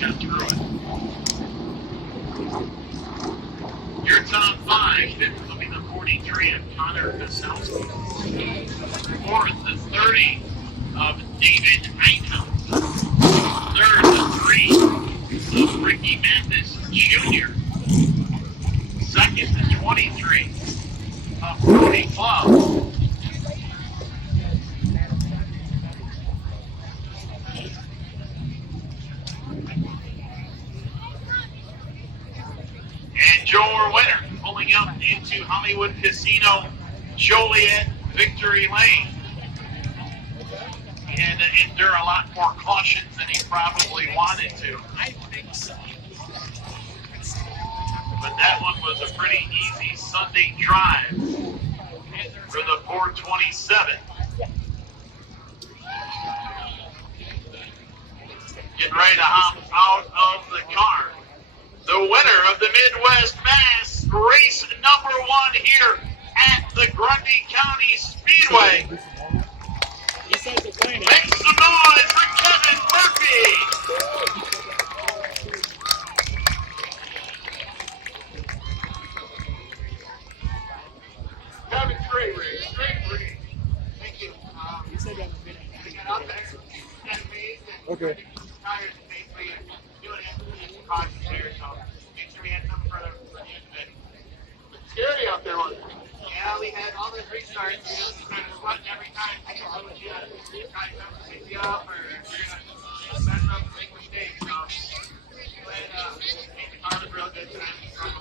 got through it. Your top five. Fifth will be the 43 of Connor Vaselski. Fourth, the 30 of David Einthouse. Third, the 3 of Ricky Mathis Jr. Second, the 23 of Cody Club. And your winner, pulling up into Hollywood Casino Joliet Victory Lane. He had to endure a lot more cautions than he probably wanted to. I think so. But that one was a pretty easy Sunday drive for the 427. Getting ready to hop out of the car. The winner of the Midwest Mass, race number 1 here at the Grundy County Speedway. Make some noise for Kevin Murphy. Kevin, great race. Thank you. I got out there, got amazed, and Okay. tires and basically doing it caution there, so make sure we had something for the event. It's scary out there, wasn't it? Yeah, we had all those restarts, we just kind of sweating every time. I don't know if you had to try something to pick you up, or you're going to mess up and make mistakes, so we had, the car was real good tonight.